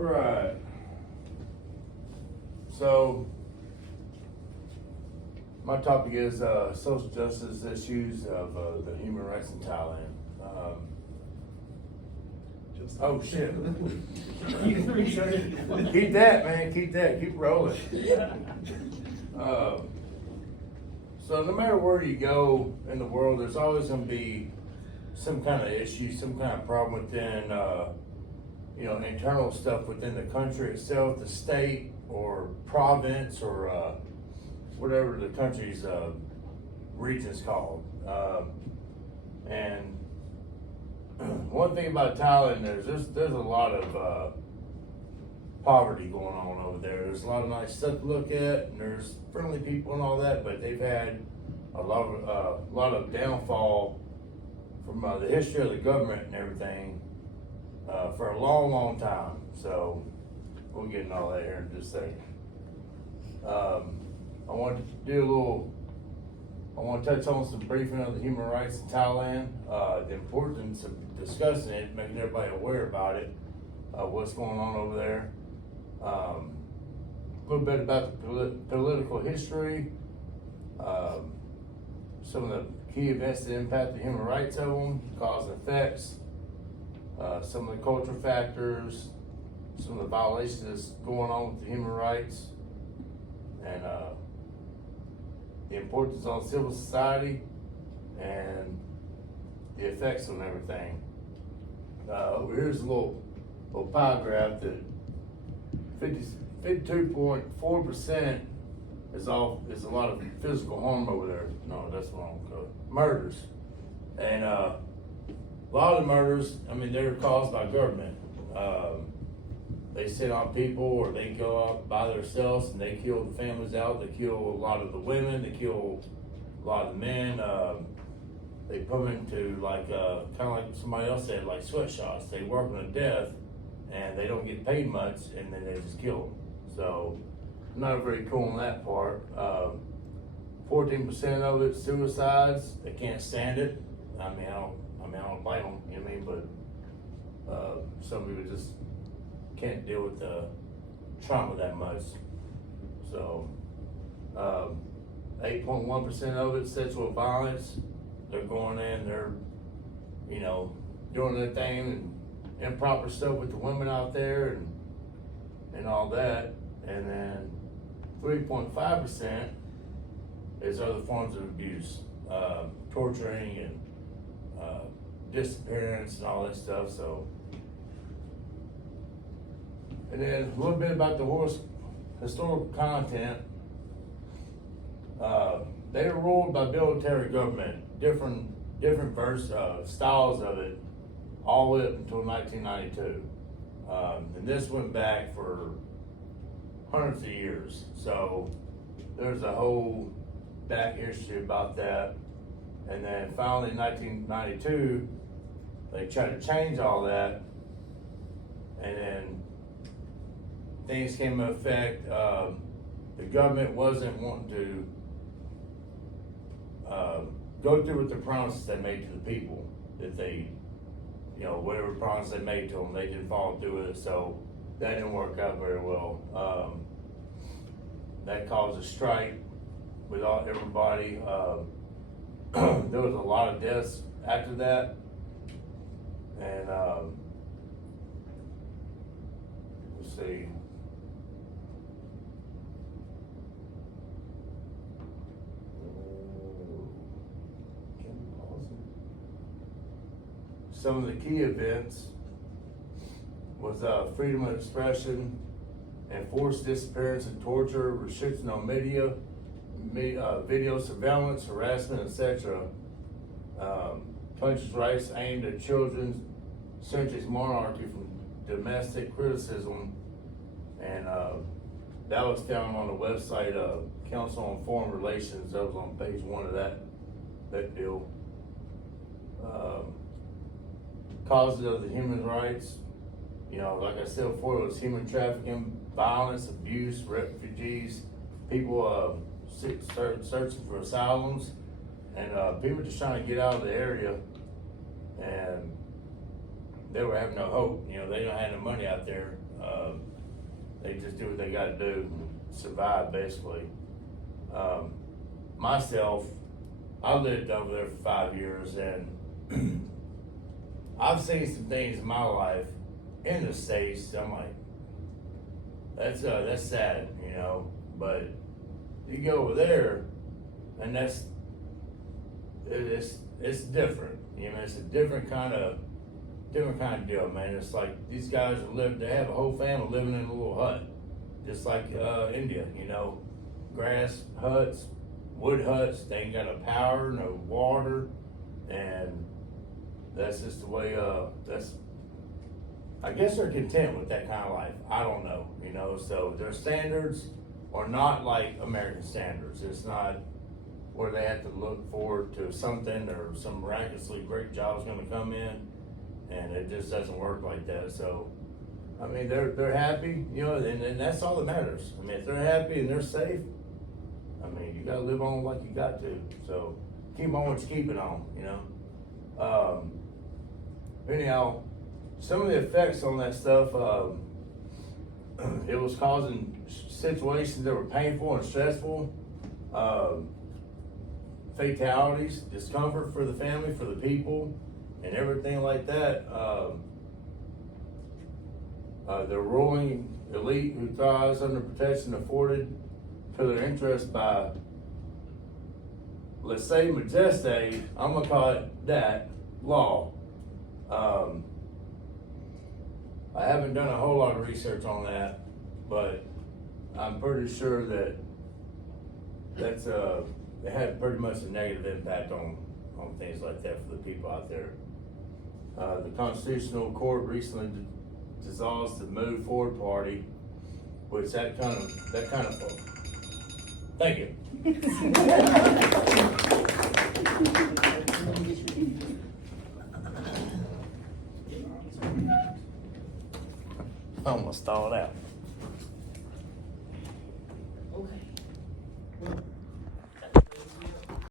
Alright. So, my topic is social justice issues of the human rights in Thailand. Oh shit. Keep that, man, keep that, keep rolling. So no matter where you go in the world, there's always gonna be some kind of issue, some kind of problem within, internal stuff within the country itself, the state or province or whatever the country's region's called. And one thing about Thailand, there's a lot of poverty going on over there. There's a lot of nice stuff to look at, and there's friendly people and all that, but they've had a lot of downfall from the history of the government and everything for a long, long time. So we'll get into all that here in just a second. I want to touch on some briefing of the human rights in Thailand, the importance of discussing it, making everybody aware about it, what's going on over there. A little bit about the political history, some of the key events that impact the human rights of them, cause and effects, some of the cultural factors, some of the violations that's going on with the human rights, and the importance on civil society and the effects on everything. Here's a little pie graph that 52.4% is a lot of physical harm over there. No, that's wrong. Murders. And a lot of the murders, they're caused by government. They sit on people, or they go out by themselves and they kill the families out. They kill a lot of the women. They kill a lot of the men. They put them into kind of like somebody else said, like sweatshops. They work them to death, and they don't get paid much, and then they just kill them. So, not very cool on that part. 14% of it suicides. They can't stand it. I don't blame them. You know what I mean? But some people just can't deal with the trauma that much. So, 8.1% of it sexual violence. They're going in, they're, doing their thing and improper stuff with the women out there and all that. And then 3.5% is other forms of abuse, torturing and disappearance and all that stuff. So, and then a little bit about the historical content. They were ruled by military government, different styles of it, all the way up until 1992. And this went back for hundreds of years. So there's a whole back history about that. And then finally in 1992, they tried to change all that. And then things came into effect. The government wasn't wanting to go through with the promises they made to the people. That they, whatever promise they made to them, they didn't follow through with it. So that didn't work out very well. That caused a strike with everybody. There was a lot of deaths after that. And let's see. Some of the key events was freedom of expression, enforced disappearance and torture, restriction on media, video surveillance, harassment, etc. Punches rights aimed at children, centuries monarchy from domestic criticism, and that was found on the website of Council on Foreign Relations. That was on page 1 of that bill. Causes of the human rights, like I said before, it was human trafficking, violence, abuse, refugees, people searching for asylums, and people just trying to get out of the area. And they were having no hope, you know, they don't have no money out there. They just do what they gotta do, survive basically. Myself, I lived over there for 5 years, and I've seen some things in my life in the States. I'm like, that's sad, you know. But you go over there, and it's different. You know, it's a different kind of deal, man. It's like these guys they have a whole family living in a little hut, just like India, you know, grass huts, wood huts. They ain't got no power, no water, and that's just the way. I guess they're content with that kind of life. I don't know, you know. So their standards are not like American standards. It's not where they have to look forward to something or some miraculously great job's going to come in, and it just doesn't work like that. So, I mean, they're happy, you know, and that's all that matters. I mean, if they're happy and they're safe, I mean, you got to live on like you got to. So, keep on what you're keeping on, you know. Anyhow, some of the effects on that stuff, it was causing situations that were painful and stressful, fatalities, discomfort for the family, for the people, and everything like that. The ruling elite who thrives under protection afforded to their interests by, let's say, majeste, I'm gonna call it that, law. I haven't done a whole lot of research on that, but I'm pretty sure that it had pretty much a negative impact on things like that for the people out there. The Constitutional Court recently dissolves the Move Forward Party, which that kind of thank you. I almost stalled out. Okay.